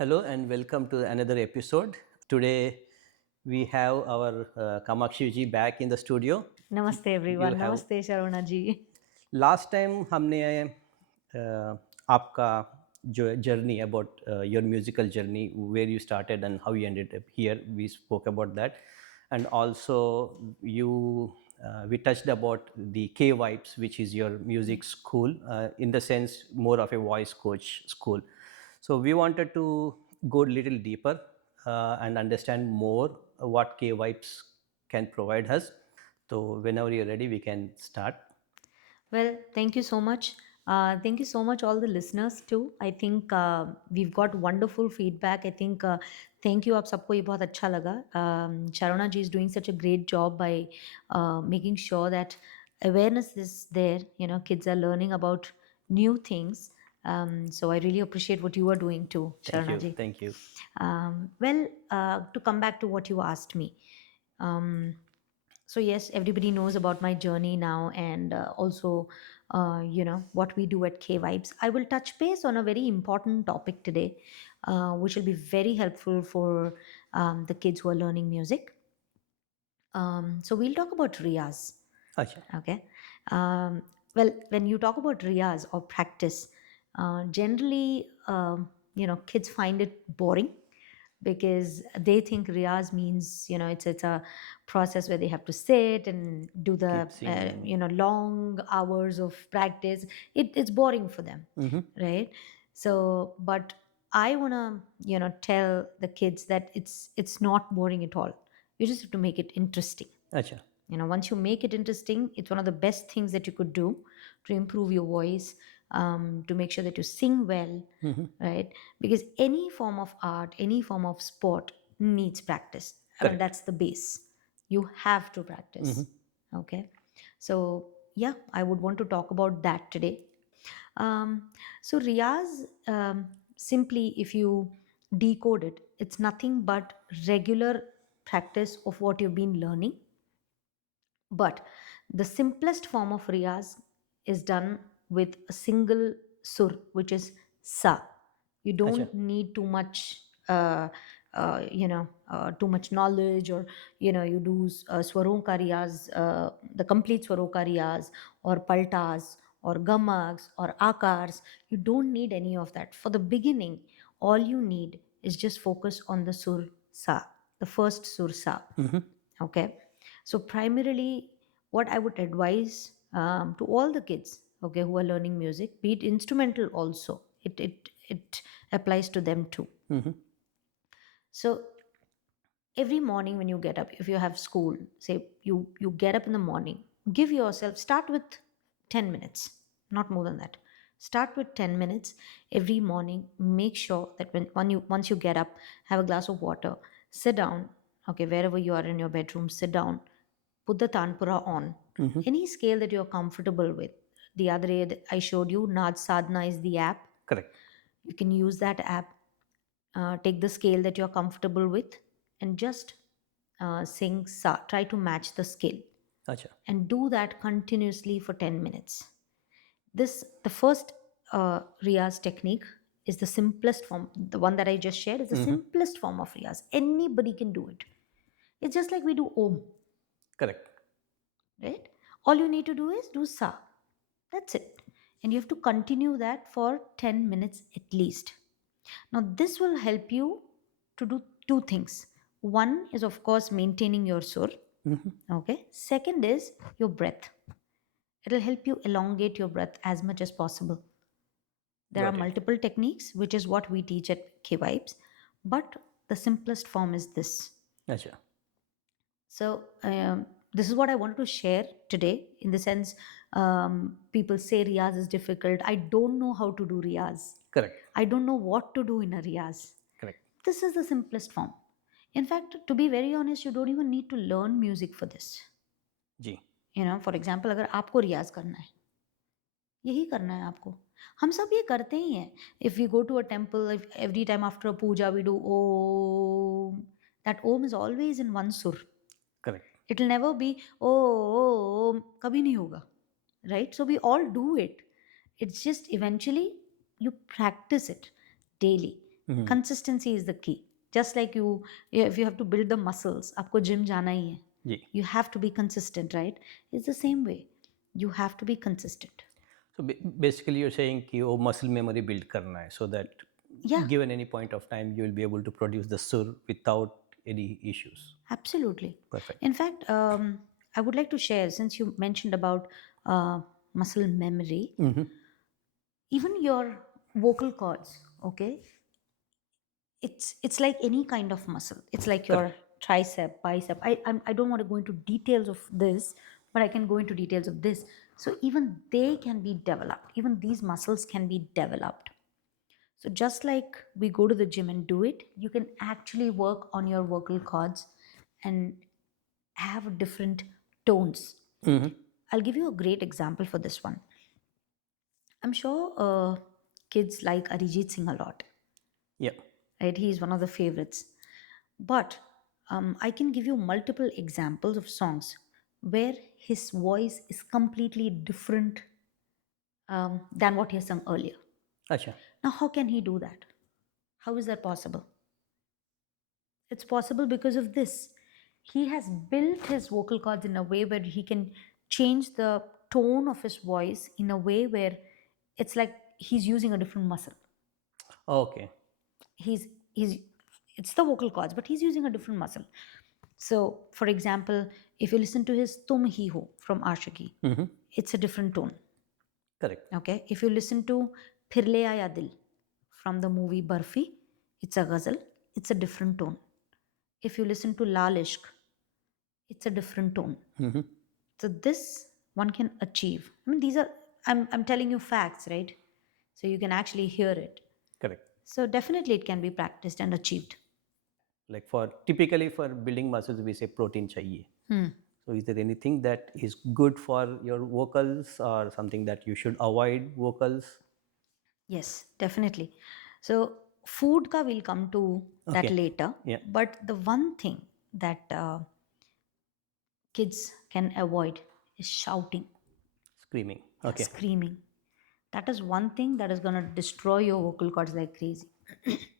Hello and welcome to another episode. Today we have our Kamakshi Ji back in the studio. Namaste You everyone. have Namaste Sharona ji. last time हमने आपका जो journey about your musical journey, where you started and how you ended up here, we spoke about that, and also you we touched about the K Vibes, which is your music school, in the sense more of a voice coach school. So we wanted to go a little deeper and understand more what K Vibes can provide us. So whenever you're ready, we can start. Well, thank you so much. Thank you so much, all the listeners too. I think we've got wonderful feedback. I think thank you. आप सबको ये बहुत अच्छा लगा. Sharona ji is doing such a great job by making sure that awareness is there. You know, kids are learning about new things. So I really appreciate what you are doing too, Thank Sharona you. ji. Thank you. To come back to what you asked me. Um, so yes, everybody knows about my journey now, and also what we do at K Vibes. I will touch base on a very important topic today, which will be very helpful for the kids who are learning music. So we'll talk about Riyaz. Acha. Okay. Well, when you talk about Riyaz or practice, generally, kids find it boring because they think Riyaz means, it's a process where they have to sit and do Keep the, singing. long hours of practice. It's boring for them, right? So, but I want to, tell the kids that it's not boring at all. You just have to make it interesting. Acha. Once you make it interesting, it's one of the best things that you could do to improve your voice, to make sure that you sing well, right? Because any form of art, any form of sport needs practice. I mean, Correct. that's the base. You have to practice. Okay. So yeah, I would want to talk about that today. So Riyaz, simply if you decode it, it's nothing but regular practice of what you've been learning, but the simplest form of riyaz is done with a single sur, which is sa. You Acha. don't need too much, too much knowledge, or you do swaron ka riyaz, the complete swaro ka riyaz, or paltas, or gamaks, or akars. You don't need any of that. For the beginning, all you need is just focus on the sur sa, the first sur sa. Okay, so primarily what I would advise to all the kids, okay, who are learning music, be it instrumental also, it applies to them too. So every morning when you get up, if you have school, say you get up in the morning, give yourself, start with 10 minutes, not more than that. Start with 10 minutes every morning. Make sure that when you once you get up, have a glass of water, sit down, okay, wherever you are in your bedroom, sit down, put the tanpura on any scale that you're comfortable with. The other day that I showed you, Nad Sadhana is the app. Correct. You can use that app. Take the scale that you're comfortable with and just sing sa. Try to match the scale Acha. and do that continuously for 10 minutes. The first riyaz technique is the simplest form. The one that I just shared is the simplest form of riyaz. Anybody can do it. It's just like we do om, Correct. right? All you need to do is do sa. That's it. And you have to continue that for 10 minutes at least. Now, this will help you to do two things. One is, of course, maintaining your sur. Okay. Second is your breath. It'll help you elongate your breath as much as possible. There are Got it. multiple techniques, which is what we teach at K Vibes, but the simplest form is this. Acha. So, this is what I wanted to share today. In the sense, people say Riyaz is difficult. I don't know how to do Riyaz. Correct. I don't know what to do in a Riyaz. Correct. This is the simplest form. In fact, to be very honest, you don't even need to learn music for this. Ji. For example, अगर आपको रियाज करना है, यही करना है आपको. हम सब ये करते ही हैं. If we go to a temple, if every time after a puja we do om, that om is always in one sur. Correct. It'll never be oh, कभी नहीं होगा, right? So we all do it. It's just eventually you practice it daily. Consistency is the key. Just like you, if you have to build the muscles, आपको gym जाना ही है. जी. You have to be consistent, right? It's the same way. You have to be consistent. So basically you're saying कि वो muscle memory build करना है so that Yeah, given any point of time you will be able to produce the sur without any issues. absolutely. Perfect. In fact, I would like to share, since you mentioned about muscle memory, even your vocal cords, okay? It's like any kind of muscle. It's like your Correct. tricep, bicep. I don't want to go into details of this, but I can go into details of this. So even they can be developed. Even these muscles can be developed. So just like we go to the gym and do it, you can actually work on your vocal cords and have different tones. I'll give you a great example for this one. I'm sure kids like Arijit Singh a lot, Yeah. right? He's one of the favorites. But I can give you multiple examples of songs where his voice is completely different than what he has sung earlier. अच्छा. Now, how can he do that? How is that possible? It's possible because of this. He has built his vocal cords in a way where he can change the tone of his voice in a way where it's like he's using a different muscle. Okay. He's it's the vocal cords, but he's using a different muscle. So, for example, if you listen to his Tum Hi Ho from Ashiki, it's a different tone. Correct. Okay. If you listen to Phir Le Aaya Dil from the movie Barfi, it's a ghazal, it's a different tone. If you listen to Lal Ishq, it's a different tone. So this one can achieve. I mean, these are I'm telling you facts, right? So you can actually hear it. Correct. So definitely it can be practiced and achieved. Like for typically for building muscles we say protein चाहिए. So is there anything that is good for your vocals or something that you should avoid vocals? Yes, definitely. So food ka we'll come to that Okay. later. Yeah. But the one thing that kids can avoid is shouting, Screaming. yeah, Okay. screaming. That is one thing that is going to destroy your vocal cords like crazy.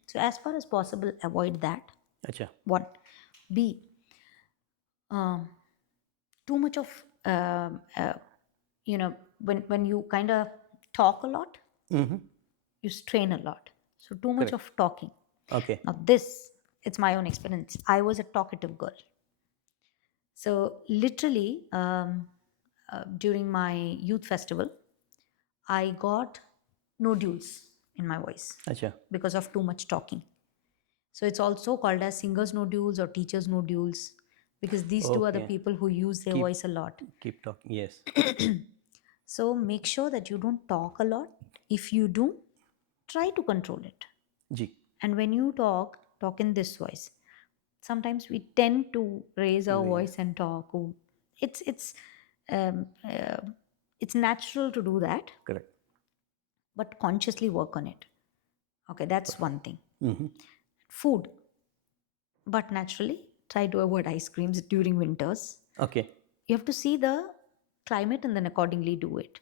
So as far as possible, avoid that. अच्छा. One. B. Too much of when you kind of talk a lot, you strain a lot. So too much Correct. of talking. Okay. Now this, it's my own experience. I was a talkative girl. So literally, during my youth festival, I got nodules in my voice अच्छा. because of too much talking. So it's also called as singers nodules or teachers nodules, because these two are the Okay. people who use their Keep voice a lot. keep talking. Yes. So make sure that you don't talk a lot. If you do, try to control it. Ji. And when you talk, talk in this voice. Sometimes we tend to raise our voice and talk. Oh, it's um, uh, it's natural to do that, Correct. but consciously work on it. Okay, that's one thing. Food, but naturally try to avoid ice creams during winters. Okay. You have to see the climate and then accordingly do it.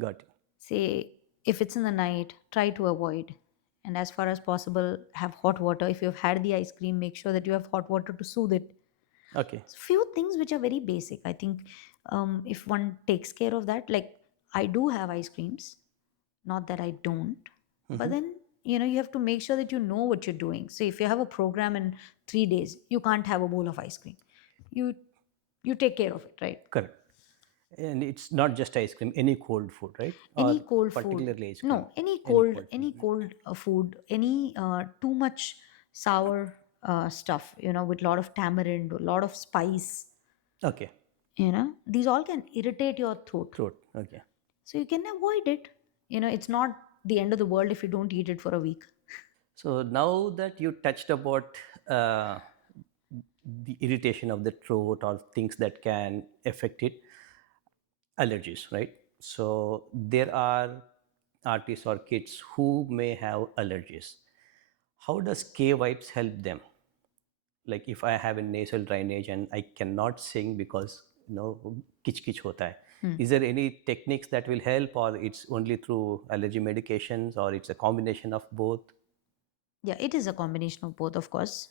Got it. Say if it's in the night, try to avoid, and as far as possible have hot water. If you've had the ice cream, make sure that you have hot water to soothe it. Okay. So few things which are very basic. I think if one takes care of that, like I do have ice creams, not that I don't, but then you have to make sure that you know what you're doing. So if you have a program in 3 days, you can't have a bowl of ice cream. You you take care of it, right? Correct. And it's not just ice cream, any cold food, right? Any Or cold food, particularly ice no, cream. any Any cold cold food. any cold food, any too much sour stuff, with a lot of tamarind, a lot of spice, Okay. these all can irritate your throat. Throat. Okay. So you can avoid it. It's not the end of the world if you don't eat it for a week. So now that you touched about the irritation of the throat or things that can affect it, allergies, right? So there are artists or kids who may have allergies. How does K wipes help them? Like if I have a nasal drainage and I cannot sing because kich kich hota hai. Is there any techniques that will help, or it's only through allergy medications, or it's a combination of both? Yeah, it is a combination of both, of course.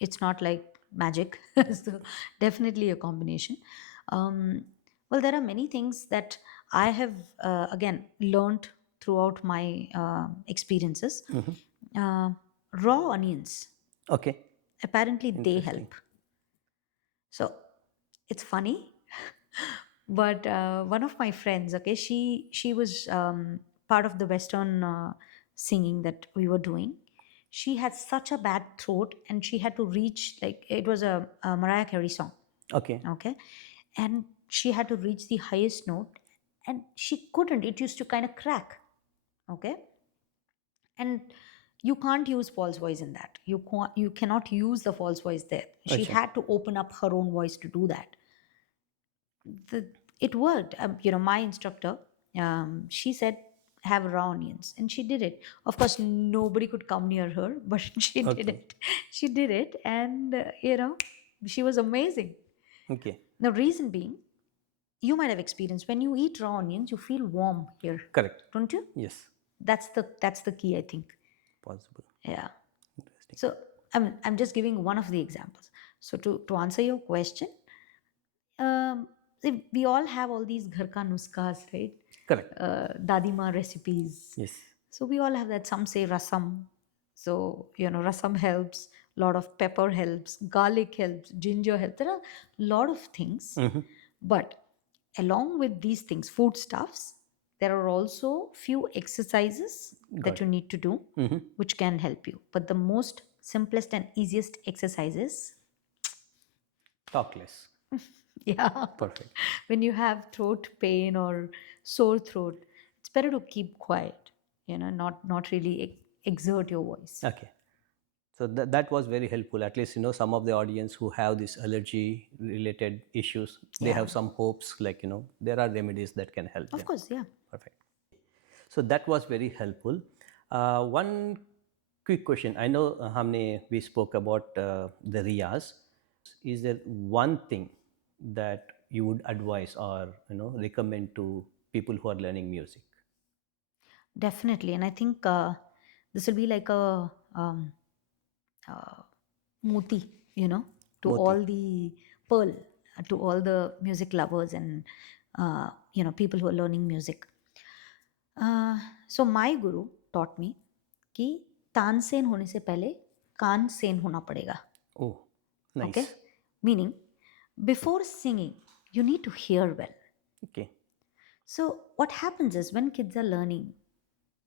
It's not like magic. So definitely a combination. Um, well, there are many things that I have again learned throughout my experiences. Uh, Raw onions, Okay, apparently they interesting. help. So it's funny, but one of my friends, okay, she was part of the Western singing that we were doing. She had such a bad throat, and she had to reach, like, it was a Mariah Carey song, Okay, okay, and she had to reach the highest note, and she couldn't. It used to kind of crack, okay, and you can't use false voice in that. You cannot use the false voice there. She acha, had to open up her own voice to do that. It worked. My instructor, she said, have raw onions, and she did it. Of course, nobody could come near her, but she did okay, it. She did it, and she was amazing. okay, The reason being, you might have experienced when you eat raw onions, you feel warm here, correct. don't you? Yes, That's the key, I think. possible. Yeah. Interesting. So I'm just giving one of the examples. So to answer your question, see, we all have all these ghar ka nuskas, right? Correct. Dadima recipes. Yes, So we all have that. Some say rasam. So, rasam helps. A lot of pepper helps. Garlic helps. Ginger helps. There are a lot of things. But along with these things, foodstuffs, there are also few exercises that got you it. need to do which can help you. But the most simplest and easiest exercises. Talk less. Yeah. Perfect. When you have throat pain or sore throat, it's better to keep quiet, not really exert your voice. Okay. So that was very helpful. At least, some of the audience who have this allergy related issues, they Yeah. have some hopes, like, there are remedies that can help Of them. course, yeah. Perfect. So that was very helpful. One quick question. I know Hamne, we spoke about the Riyaz. Is there one thing that you would advise or recommend to people who are learning music? Definitely. And I think this will be like a moti, to Moti. all the pearl, to all the music lovers and, people who are learning music. So my guru taught me कि तानसेन होने से पहले कानसेन होना पड़ेगा. Oh, Okay? nice. Meaning, before singing, you need to hear well. Okay. So, what happens is when kids are learning,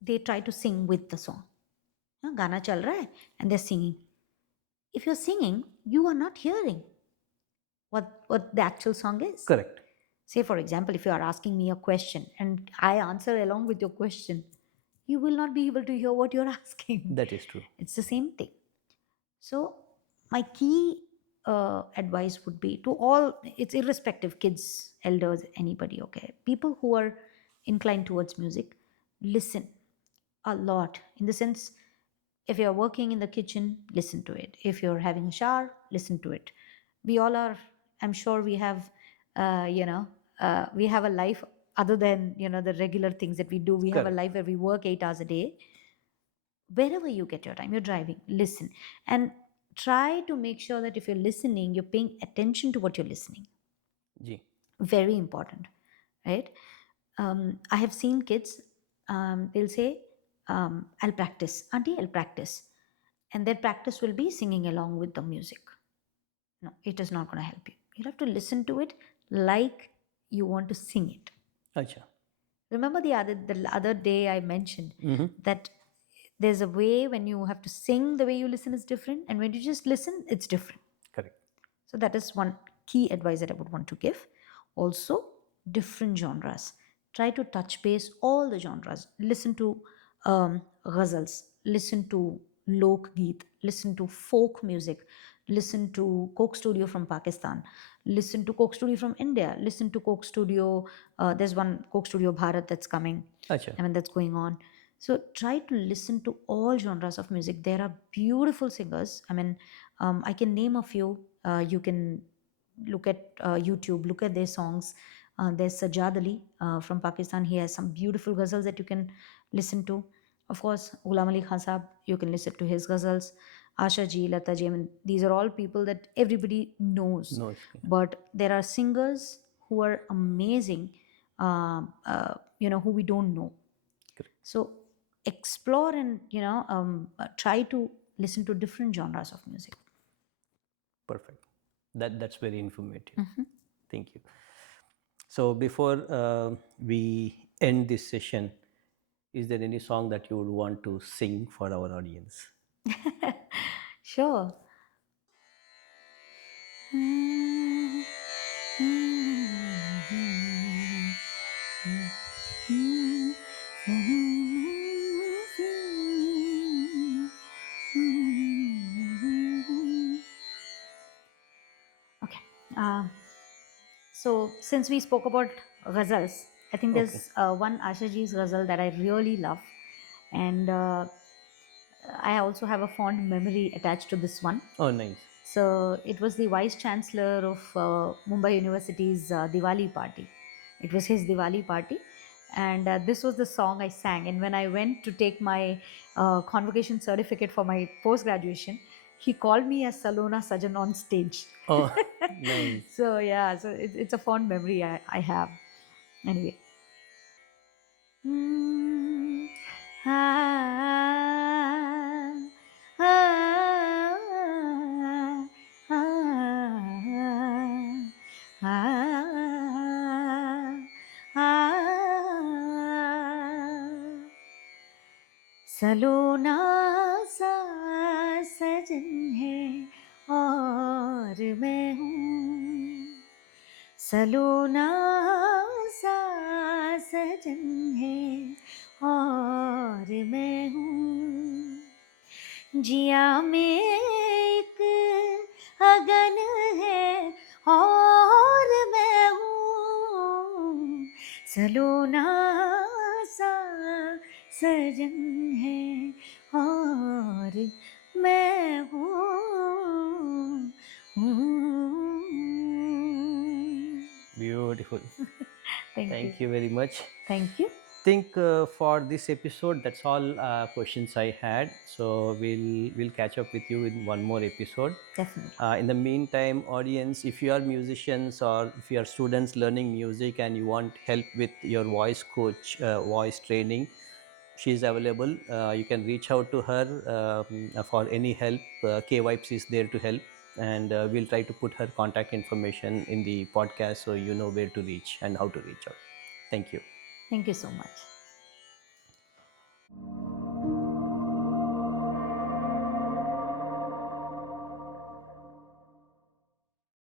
they try to sing with the song. हाँ, गाना चल रहा है and they're singing. If you're singing, you are not hearing what the actual song is. Correct. Say, for example, if you are asking me a question and I answer along with your question, you will not be able to hear what you're asking. That is true. It's the same thing. So, my key advice would be to all, it's irrespective, kids, elders, anybody, okay? People who are inclined towards music, listen a lot. In the sense, if you're working in the kitchen, listen to it. If you're having a shower, listen to it. We all are, I'm sure we have, we have a life other than, the regular things that we do. We have a Correct. life where we work 8 hours a day. Wherever you get your time, you're driving, listen, and try to make sure that if you're listening, you're paying attention to what you're listening. Ji. Very important, right? I have seen kids, they'll say, I'll practice, auntie, I'll practice, and their practice will be singing along with the music. No, it is not going to help you. You have to listen to it like you want to sing it. Acha. Remember the other day I mentioned that there's a way when you have to sing, the way you listen is different, and when you just listen, it's different. Correct. So that is one key advice that I would want to give. Also, different genres. Try to touch base all the genres. Listen to ghazals. Listen to lok geet. Listen to folk music. Listen to Coke Studio from Pakistan. Listen to Coke Studio from India. Listen to Coke Studio. There's one Coke Studio Bharat that's coming. Acha. I mean, that's going on. So try to listen to all genres of music. There are beautiful singers. I mean, I can name a few. You can look at YouTube, look at their songs. There's Sajad Ali from Pakistan. He has some beautiful ghazals that you can listen to. Of course, Ghulam Ali Khan Saab, you can listen to his ghazals. Asha Ji, Lata Ji, I mean, these are all people that everybody knows. No, yeah, But there are singers who are amazing, who we don't know. correct. So explore and, try to listen to different genres of music. Perfect. That's very informative. Thank you. So before we end this session, is there any song that you would want to sing for our audience? Sure. Okay. Uh, so, since we spoke about ghazals, I think Okay. there's one Asha Ji's ghazal that I really love, and I also have a fond memory attached to this one. Oh, nice. So it was the vice chancellor of Mumbai University's Diwali party. It was his Diwali party, and this was the song I sang. And when I went to take my convocation certificate for my post graduation, he called me as Salona Sajan on stage. Oh, nice. So yeah, so it's a fond memory I have. Anyway. Mm, ah, ah, ah, ah, ah, सलोना सा सजन है और मैं हूँ सलोना सा सजन है और मैं हूँ जिया में एक अगन है और मैं हूँ सलोना सा सजन है और मैं हूँ Beautiful. Thank you. Thank you very much. Thank you. Think for this episode, that's all questions I had. So we'll catch up with you in one more episode. Definitely. In the meantime, audience, if you are musicians or if you are students learning music and you want help with your voice coach, voice training, she is available. You can reach out to her for any help. K Vibes is there to help, and we'll try to put her contact information in the podcast so you know where to reach and how to reach out. Thank you. Thank you so much.